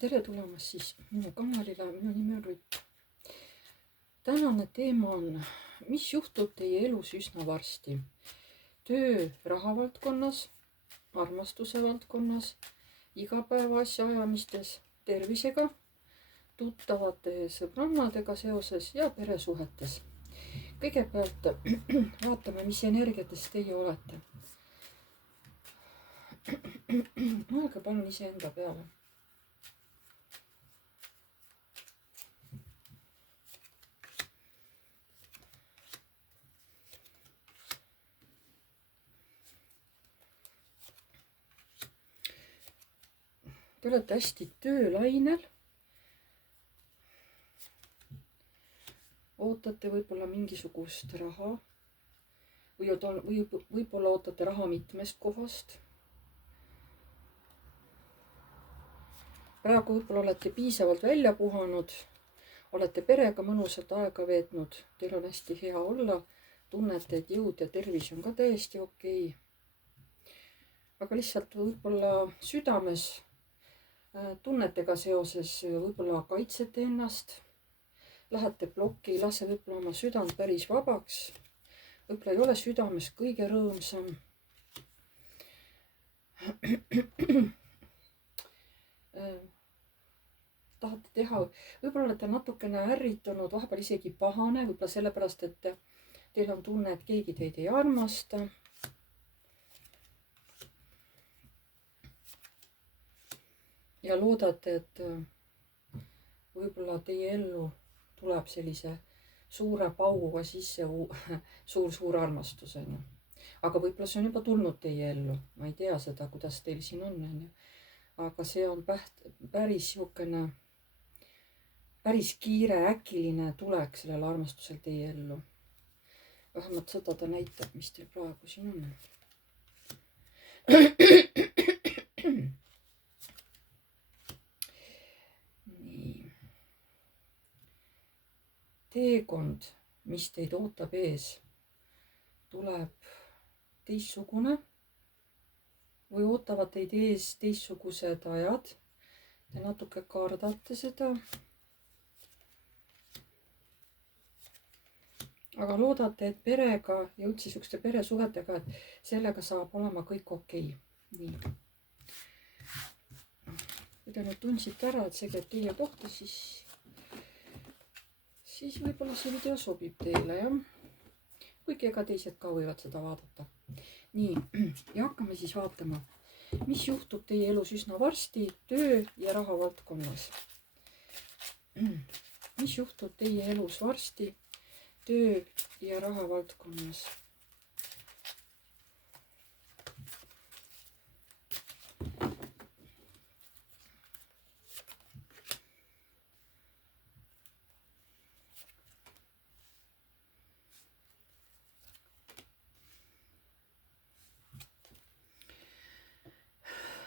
tere tulemast siis minu kanalile, minu nimi on Rutt. Tänane teema on, mis juhtub teie elus üsna varsti. Töö, raha valdkonnas, armastuse valdkonnas, igapäeva asjaajamistes, tervisega, tuttavate sõbrannadega seoses ja peresuhetes. Kõigepealt vaatame, mis energiates teie olete. Mõelge palun iseenda peale. Te olete hästi töölainel. Ootate võib-olla mingisugust raha või võib-olla ootate raha mitmest kohast. Praegu võib-olla olete piisavalt välja puhanud, olete perega mõnusalt aega veetnud, teil on hästi hea olla, tunnete, et jõud ja tervis on ka täiesti okei. Aga lihtsalt võib-olla südames tunnetega seoses võib-olla kaitsete ennast, lähete plokki, ei lase võib-olla oma südant päris vabaks, võib-olla ei ole südames kõige rõõmsam. Tahate teha, võib-olla olete natukene ärritunud, vahepeal isegi pahane, võib-olla sellepärast, et teil on tunne, et keegi teid ei armasta. Ja loodate, et võib-olla teie ellu tuleb sellise suure pauguga sisse suur armastuseni. Aga võib-olla see on juba tulnud teie ellu. Ma ei tea seda, kuidas teil siin on. Aga see on päris kiire, äkiline tulek sellel armastusel teie ellu. Vähemalt seda ta näitab, mis teil praegu siin on. Teekond, mis teid ootab ees, tuleb teistsugune või ootavad teid ees teistsugused ajad. Te natuke kardate seda. Aga loodate, et perega ja üldse sihukeste peresuhetega, et sellega saab olema kõik okei. Nii. Kui te nüüd tundsite ära, et see käib teie kohta, siis võib-olla see video sobib teile, jah. Kuigi ega teised ka võivad seda vaadata. Nii, ja hakkame siis vaatama, mis juhtub teie elus üsna varsti töö ja raha valdkonnas. Mis juhtub teie elus varsti töö ja raha valdkonnas.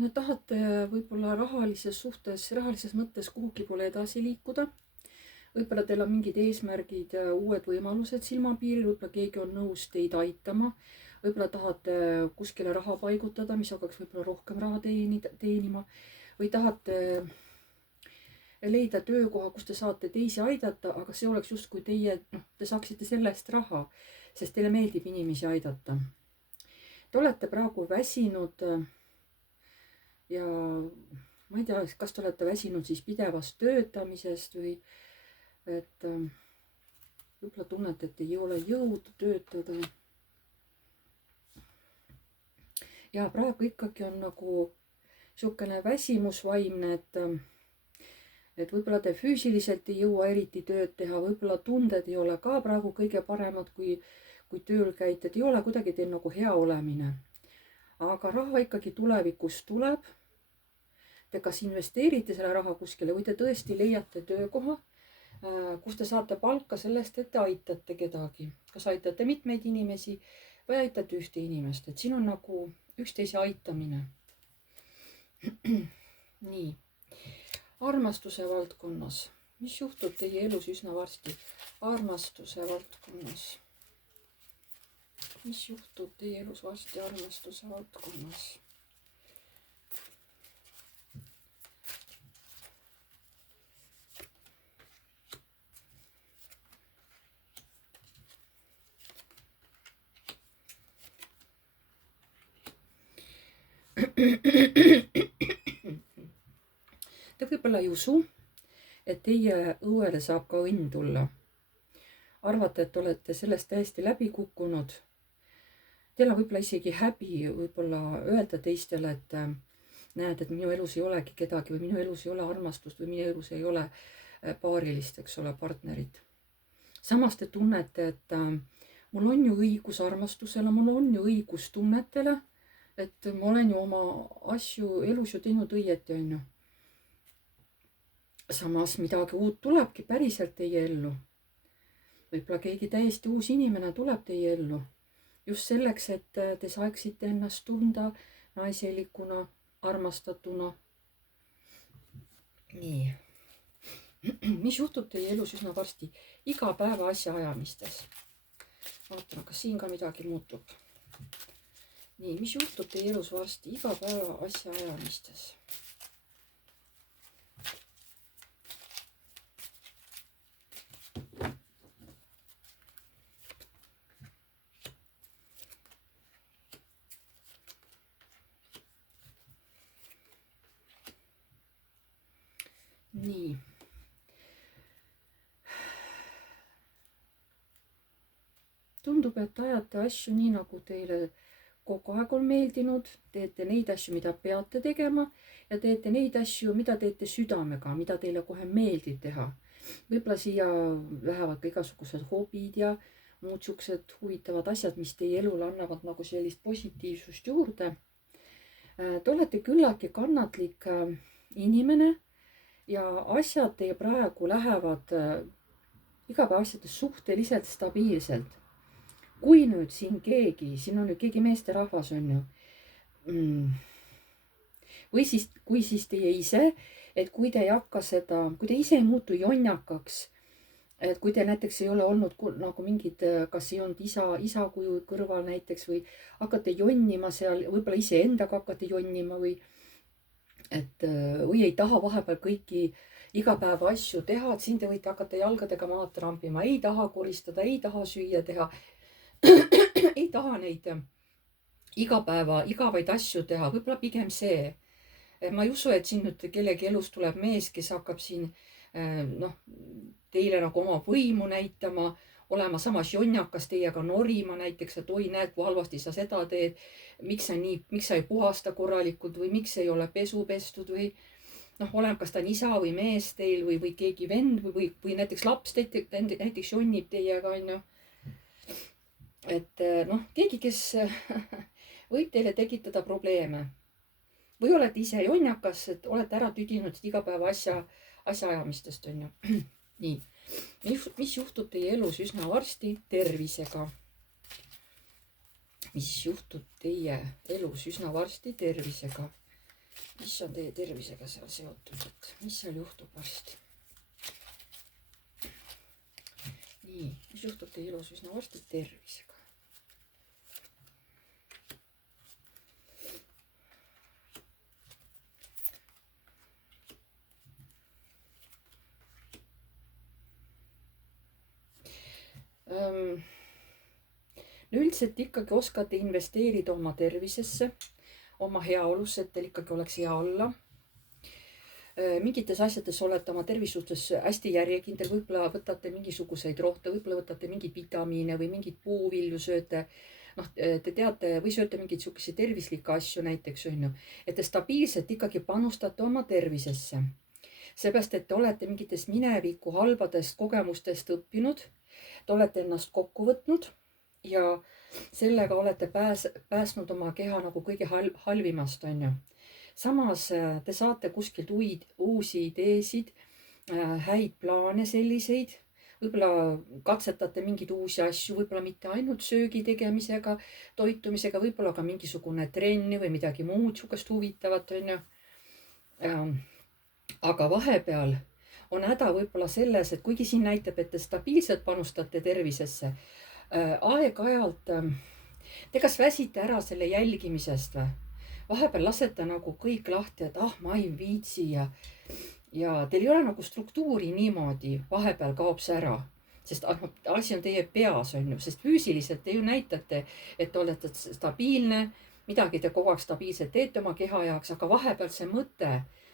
Nüüd tahate võib-olla rahalises mõttes kuhugi poole edasi liikuda. Võib-olla teil on mingid eesmärgid ja uued võimalused silmapiiril, võib-olla keegi on nõus teid aitama. Võib-olla tahate kuskile raha paigutada, mis hakkaks võib-olla rohkem raha teenima. Või tahate leida töökoha, kus te saate teisi aidata, aga see oleks justkui te saaksite selle eest raha, sest teile meeldib inimesi aidata. Te olete praegu väsinud. Ja ma ei tea, kas te olete väsinud siis pidevast töötamisest või et võib-olla tunnete, et ei ole jõudu töötada. Ja praegu ikkagi on nagu niisugune väsimusvaimne, et võib-olla te füüsiliselt ei jõua eriti tööd teha, võib-olla tunded ei ole ka praegu kõige paremad, kui tööl käite, et ei ole kuidagi teil nagu hea olemine. Aga raha ikkagi tulevikus tuleb. Te kas investeerite selle raha kuskile või te tõesti leiate töökoha, kus te saate palka sellest, et te aitate kedagi. Kas aitate mitmeid inimesi või aitate ühte inimest. Et siin on nagu üksteise aitamine. Nii. Armastuse valdkonnas. Mis juhtub teie elus üsna varsti? Armastuse valdkonnas. Mis juhtub teie elus varsti armastuse valdkonnas? Te võib-olla ei usu, et teie õuele saab ka õnn tulla. Arvate, et olete sellest täiesti läbi kukkunud. Teil on võib-olla isegi häbi võib-olla öelda teistele, et näed, et minu elus ei olegi kedagi või minu elus ei ole armastust või minu elus ei ole paarilist, eks ole, partnerit. Samas te tunnete, et mul on ju õigus armastusele, mul on ju õigus tunnetele, et ma olen ju oma asju elus ju teinud õieti, on ju. Samas midagi uut tulebki päriselt teie ellu. Võib-olla keegi täiesti uus inimene tuleb teie ellu. Just selleks, et te saaksite ennast tunda naiselikuna, armastatuna. Nii. Mis juhtub teie elus üsna varsti? Iga päeva asjaajamistes. Vaatame, kas siin ka midagi muutub. Nii, mis juhtub teie elus varsti? Iga päeva asjaajamistes. Nii. Tundub, et ajate asju nii, nagu teile kogu aeg on meeldinud. Teete neid asju, mida peate tegema ja teete neid asju, mida teete südamega, mida teile kohe meeldib teha. Võib-olla siia lähevad ka igasugused hobid ja muud siuksed huvitavad asjad, mis teie elule annavad nagu sellist positiivsust juurde. Te olete küllaltki kannatlik inimene ja asjad teie praegu lähevad igapäevastes suhteliselt stabiilselt. Kui nüüd siin on ju keegi meesterahvas, on ju. Või siis, kui siis teie ise, et kui te ei hakka seda, kui te ise ei muutu jonjakaks, et kui te näiteks ei ole olnud nagu mingid, kas ei olnud isa kuju kõrval näiteks või hakkate jonnima seal, võib-olla iseendaga hakkate jonnima või ei taha vahepeal kõiki igapäeva asju teha, et siin te võite hakata jalgadega maad trampima, ei taha koristada, ei taha süüa teha, ei taha neid igavaid asju teha, võib-olla pigem see. Ma ei usu, et siin nüüd kellegi elus tuleb mees, kes hakkab siin teile nagu oma võimu näitama, olema samas jonnakas teiega norima näiteks, et oi, näed, kui halvasti sa seda teed, miks sa ei puhasta korralikult või miks ei ole pesu pestud või oleneb, kas ta on isa või mees teil või keegi vend või näiteks laps näiteks jonnib teiega, on ju. Et keegi, kes võib teile tekitada probleeme või olete ise jonnakas, et olete ära tüdinud igapäeva asjaajamistest, on ju. Nii, mis juhtub teie elus üsna varsti tervisega? Mis juhtub teie elus üsna varsti tervisega? Mis on teie tervisega seal seotud, et mis seal juhtub varsti? Nii, mis juhtub teie elus üsna varsti tervisega? Üldiselt ikkagi oskate investeerida oma tervisesse, oma heaolusse, et teil ikkagi oleks hea olla. Mingites asjades olete oma tervisuutes hästi järjekindel, võib-olla võtate mingisuguseid rohte, võib-olla võtate mingeid vitamiine või mingid puuvilju sööte. Te teate või sööte mingeid siukesi tervislikke asju näiteks, on ju, et te stabiilselt ikkagi panustate oma tervisesse. Seepärast, et te olete mingitest mineviku halbadest kogemustest õppinud, te olete ennast kokku võtnud ja sellega olete pääsnud oma keha nagu kõige halvimast, on ju. Samas te saate kuskilt uusi ideesid, häid plaane selliseid, võib-olla katsetate mingeid uusi asju, võib-olla mitte ainult söögi tegemisega, toitumisega, võib-olla ka mingisugune trenni või midagi muud sihukest huvitavat, on ju. Aga vahepeal on häda võib-olla selles, et kuigi siin näitab, et te stabiilselt panustate tervisesse, aeg-ajalt te kas väsite ära selle jälgimisest või? Vahepeal lasete nagu kõik lahti, et ma ei viitsi ja teil ei ole nagu struktuuri niimoodi, vahepeal kaob see ära. Sest asi on teie peas, on ju, sest füüsiliselt te ju näitate, et te olete stabiilne, midagi te kogu aeg stabiilselt teete oma keha jaoks, aga vahepeal see mõte,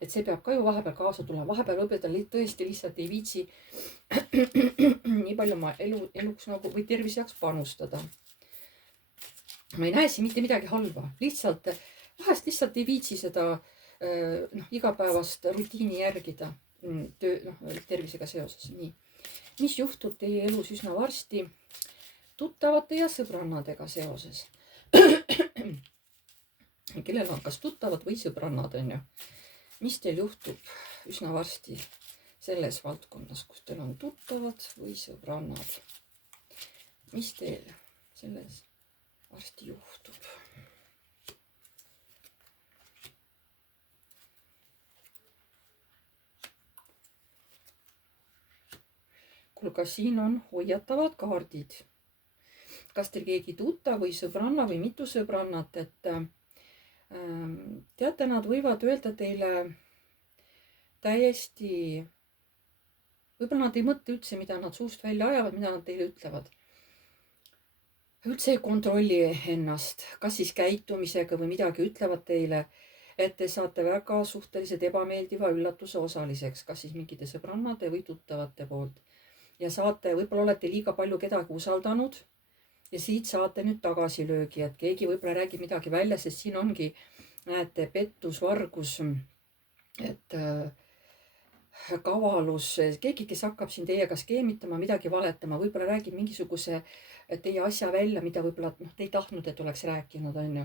et see peab ka ju vahepeal kaasa tulema, vahepeal õpetajal tõesti lihtsalt ei viitsi nii palju oma eluks nagu või tervise jaoks panustada. ma ei näe siin mitte midagi halba, lihtsalt vahest lihtsalt ei viitsi seda igapäevast rutiini järgida töö, tervisega seoses. Nii, mis juhtub teie elus üsna varsti tuttavate ja sõbrannadega seoses? Kellel on kas tuttavad või sõbrannad, on ju. Mis teil juhtub üsna varsti selles valdkonnas, kus teil on tuttavad või sõbrannad? Mis teil selles varsti juhtub? Kuulge, siin on hoiatavad kaardid. Kas teil keegi tuttav või sõbranna või mitu sõbrannat, et teate, nad võivad öelda teile täiesti, võib-olla nad ei mõtle üldse, mida nad suust välja ajavad, mida nad teile ütlevad. Üldse ei kontrolli ennast, kas siis käitumisega või midagi ütlevad teile, et te saate väga suhteliselt ebameeldiva üllatuse osaliseks, kas siis mingite sõbrannade või tuttavate poolt. Ja saate, võib-olla olete liiga palju kedagi usaldanud ja siit saate nüüd tagasilöögi, et keegi võib-olla räägib midagi välja, sest siin ongi, näete, pettus, vargus, et kavalus, keegi, kes hakkab siin teiega skeemitama, midagi valetama, võib-olla räägib mingisuguse teie asja välja, mida võib-olla te ei tahtnud, et oleks rääkinud, on ju.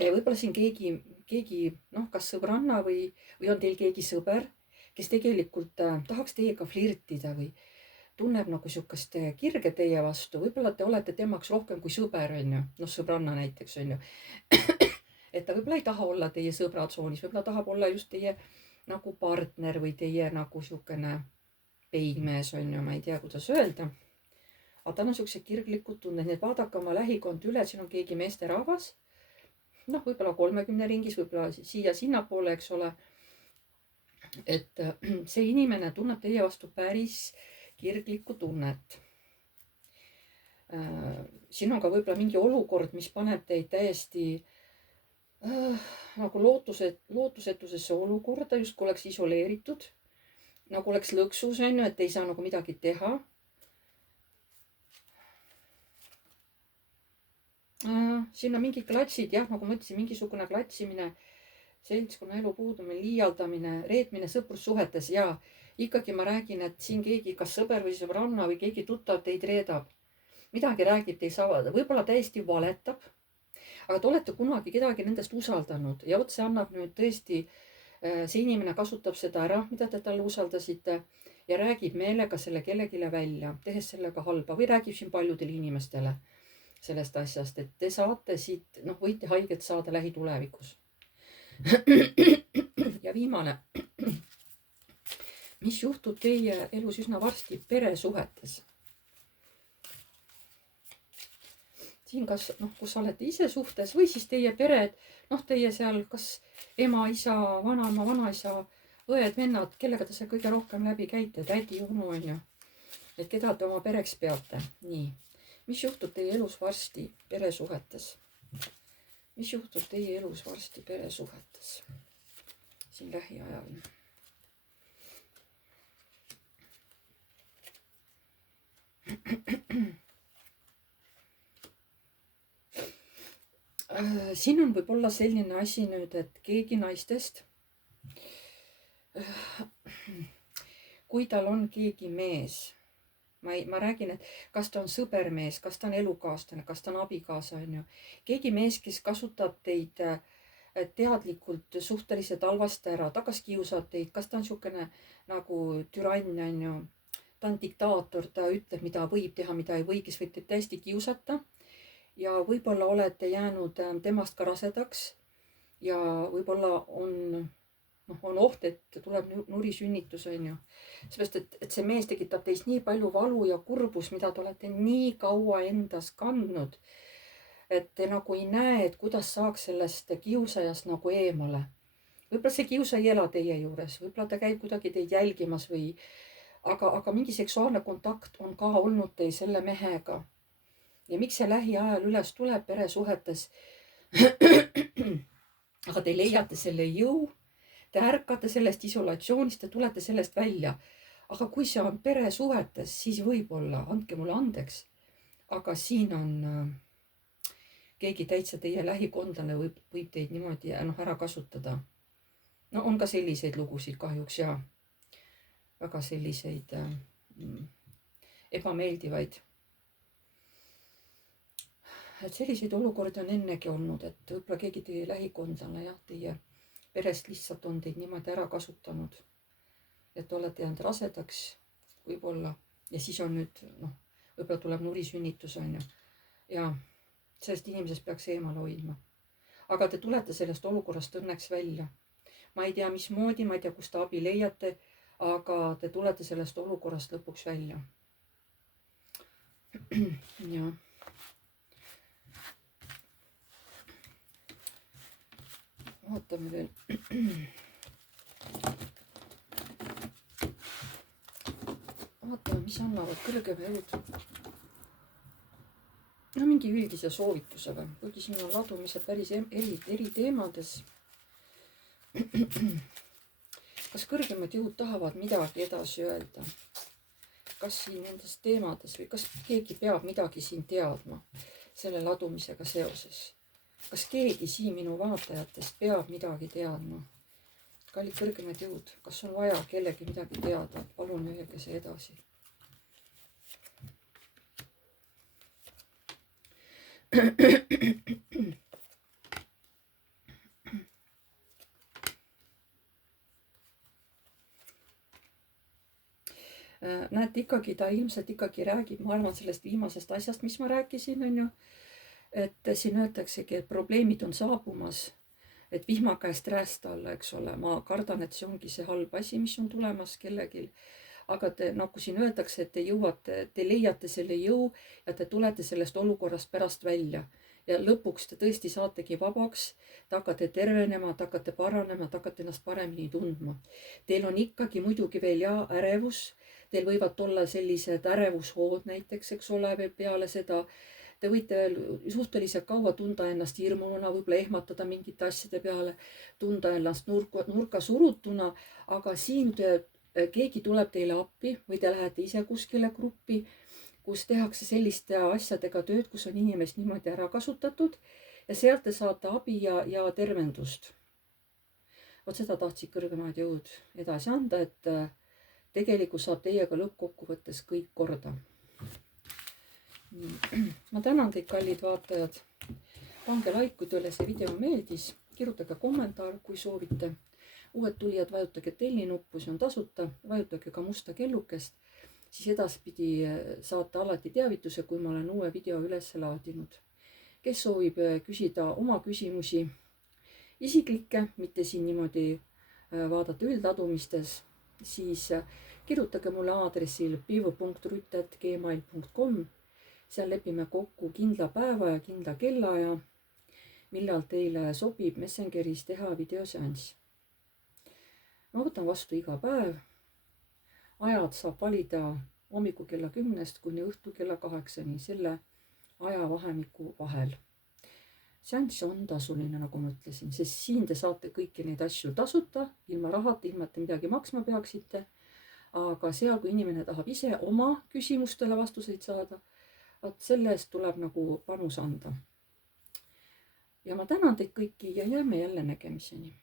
Ja võib-olla siin keegi, kas sõbranna või on teil keegi sõber, kes tegelikult tahaks teiega flirtida või tunneb nagu sihukest kirge teie vastu. Võib-olla te olete temaks rohkem kui sõber, on ju. Sõbranna näiteks, on ju. Et ta võib-olla ei taha olla teie sõbratsoonis, võib-olla tahab olla just teie nagu partner või teie nagu sihukene peigmees, on ju. Ma ei tea, kuidas öelda. Aga tal on sihukese kirglikud tunned, nii et vaadake oma lähikond üle, siin on keegi meesterahvas. Võib-olla 30 ringis, võib-olla siia sinnapoole, eks ole. Et see inimene tunneb teie vastu päris kirglikku tunnet. Siin on ka võib-olla mingi olukord, mis paneb teid täiesti nagu lootusetusesse olukorda, just kui oleks isoleeritud, nagu oleks lõksus, on ju, et ei saa nagu midagi teha. Siin on mingid klatsid, jah, nagu ma ütlesin, mingisugune klatsimine, seltskonna elu puudumine, liialdamine, reetmine sõprussuhetes ja ikkagi ma räägin, et siin keegi, kas sõber või sõbranna või keegi tuttav teid reedab. Midagi räägib, te ei saa, võib-olla täiesti valetab, aga te olete kunagi kedagi nendest usaldanud ja vot see annab nüüd tõesti, see inimene kasutab seda ära, mida te talle usaldasite ja räägib meelega selle kellegile välja, tehes sellega halba või räägib siin paljudele inimestele sellest asjast, et te saate siit, võite haiget saada lähitulevikus. Ja viimane, mis juhtub teie elus üsna varsti peresuhetes? Siin kas, kus olete ise suhtes või siis teie pered, teie seal, kas ema, isa, vanaema, vanaisa, õed, vennad, kellega te seal kõige rohkem läbi käite, tädi, onu, on ju. Et keda te oma pereks peate. Nii, mis juhtub teie elus varsti peresuhetes? Mis juhtub teie elus varsti peresuhetes? Siin lähiajal. Siin on võib-olla selline asi nüüd, et keegi naistest, kui tal on keegi mees, ma räägin, et kas ta on sõbermees, kas ta on elukaaslane, kas ta on abikaasa, on ju. Keegi mees, kes kasutab teid teadlikult suhteliselt halvasti ära, ta kas kiusab teid, kas ta on niisugune nagu türann, on ju. Ta on diktaator, ta ütleb, mida võib teha, mida ei või, kes võib teid täiesti kiusata. Ja võib-olla olete jäänud temast ka rasedaks ja võib-olla on oht, et tuleb nurisünnitus, on ju. Seepärast, et see mees tekitab teist nii palju valu ja kurbus, mida te olete nii kaua endas kandnud, et te nagu ei näe, et kuidas saaks sellest kiusajast nagu eemale. Võib-olla see kiusaja ei ela teie juures, võib-olla ta käib kuidagi teid jälgimas või, aga mingi seksuaalne kontakt on ka olnud teil selle mehega. ja miks see lähiajal üles tuleb peresuhetes. aga te leiate selle jõu, te ärkate sellest isolatsioonist, te tulete sellest välja. aga kui see on peresuhetes, siis võib-olla, andke mulle andeks, aga siin on keegi täitsa teie lähikondlane võib teid niimoodi ära kasutada. no on ka selliseid lugusid kahjuks ja väga selliseid ebameeldivaid. et selliseid olukordi on ennegi olnud, et võib-olla keegi teie lähikondlane teie perest lihtsalt on teid niimoodi ära kasutanud. et olete jäänud rasedaks võib-olla ja siis on nüüd võib-olla tuleb nurisünnitus on ju. ja sellest inimesest peaks eemale hoidma. aga te tulete sellest olukorrast õnneks välja. ma ei tea, mismoodi, ma ei tea, kust te abi leiate, aga te tulete sellest olukorrast lõpuks välja. jah. vaatame veel. vaatame, mis annavad kõrgema jõud. no mingi üldise soovituse või, kuigi siin on ladumised päris eri teemades. kas kõrgemad jõud tahavad midagi edasi öelda? kas siin nendes teemades või kas keegi peab midagi siin teadma selle ladumisega seoses? kas keegi siin minu vaatajatest peab midagi teadma? kallid kõrgemad jõud, kas on vaja kellegi midagi teada? palun öelge see edasi. näete, ikkagi ta ilmselt ikkagi räägib, ma arvan, sellest viimasest asjast, mis ma rääkisin, on ju. et siin öeldaksegi, et probleemid on saabumas, et vihma käest räästa alla, eks ole. ma kardan, et see ongi see halb asi, mis on tulemas kellelgi. aga te, nagu siin öeldakse, et te jõuate, te leiate selle jõu ja te tulete sellest olukorrast pärast välja. ja lõpuks te tõesti saategi vabaks, te hakkate tervenema, te hakkate paranema, te hakkate ennast paremini tundma. Teil on ikkagi muidugi veel ärevus, teil võivad olla sellised ärevushood näiteks, eks ole, veel peale seda. Te võite veel suhteliselt kaua tunda ennast hirmununa, võib-olla ehmatada mingite asjade peale, tunda ennast nurka surutuna, aga siin keegi tuleb teile appi või te lähete ise kuskile gruppi, kus tehakse selliste asjadega tööd, kus on inimest niimoodi ära kasutatud ja sealt te saate abi ja tervendust. vot seda tahtsid kõrgemad jõud edasi anda, et tegelikult saab teiega lõppkokkuvõttes kõik korda. ma tänan teid, kallid vaatajad. pange like, kui teile see video meeldis, kirjutage kommentaar, kui soovite. uued tulijad, vajutage telli nuppu, see on tasuta, vajutage ka musta kellukest, siis edaspidi saate alati teavituse, kui ma olen uue video üles laadinud. kes soovib küsida oma küsimusi isiklikke, mitte siin niimoodi vaadata üldladumistes, siis kirjutage mulle aadressil piivo.rutt@gmail.com. seal lepime kokku kindla päeva ja kindla kellaaja, millal teile sobib Messengeris teha videoseanss. ma võtan vastu iga päev. ajad saab valida hommiku kella 10 kuni õhtu kella 8, selle ajavahemiku vahel. seanss on tasuline, nagu ma ütlesin, sest siin te saate kõiki neid asju tasuta, ilma rahata, ilma et te midagi maksma peaksite. aga seal, kui inimene tahab ise oma küsimustele vastuseid saada, vot selle eest tuleb nagu panus anda. ja ma tänan teid kõiki ja jääme jälle nägemiseni.